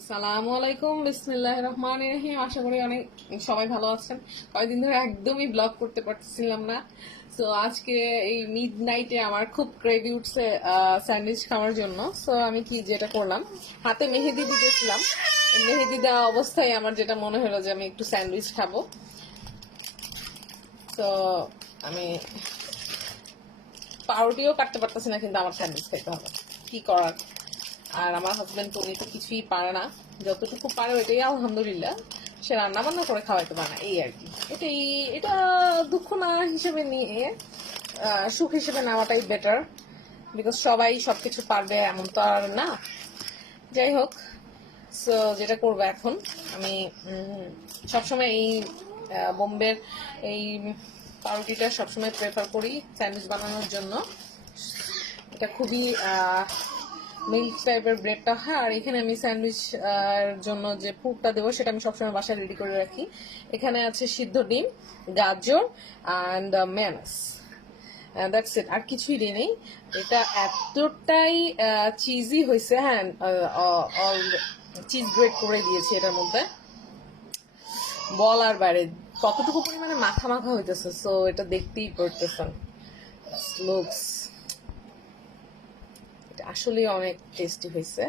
আসসালামু আলাইকুম, বিসমিল্লাহির রহমানির রহিম। আশা করি অনেক সবাই ভালো আছেন। কয়েকদিন ধরে একদমই ব্লগ করতে পারছিলাম না। সো আজকে এই মিড নাইটে আমার খুব ক্রেভি উঠছে স্যান্ডউইচ খাওয়ার জন্য। সো আমি কি যেটা করলাম, হাতে মেহেদি দিতেছিলাম, মেহেদি দেওয়া অবস্থায় আমার যেটা মনে হলো যে আমি একটু স্যান্ডউইচ খাবো। তো আমি পাউরুটিও কাটতে পারতেছি না, কিন্তু আমার স্যান্ডউইচ খেতে হবে, কি করার। আর আমার হাজবেন্ড তো উনি তো কিছুই পারে না, যতটুকু পারে ওইটাই আলহামদুলিল্লাহ। সে রান্না বান্না করে খাওয়াইতে পারে না, এই আর কি। এটা দুঃখ না হিসেবে নিয়ে সুখ হিসেবে নেওয়াটাই বেটার, বিকজ সবাই সবকিছু পারবে এমন তো আর না। যাই হোক, সো যেটা করবো এখন, আমি সবসময় এই বোম্বের এই পাউরুটিটা সবসময় প্রেফার করি স্যান্ডউইচ বানানোর জন্য। এটা খুবই মিল্ক টাইপের ব্রেডটা হয়। আর এখানে আমি স্যান্ডউইচ জন্য যে পুরটা দেবো সেটা আমি সবসময় বাসায় রেডি করে রাখি। এখানে আছে সিদ্ধ ডিম, গাজর অ্যান্ড মেয়োনেজ, দ্যাটস ইট, আর কিছুই দিই নেই। এটা এতটাই চিজি হয়েছে, হ্যাঁ, অল চিজ গ্রেট করে দিয়েছি এটার মধ্যে, বলার বাইরে কতটুকু পরিমাণে মাখা মাখা হইতেছে। সো এটা দেখতেই পড়তেছেন, লুকস, এটা আসলে অনেক টেস্টি হয়েছে।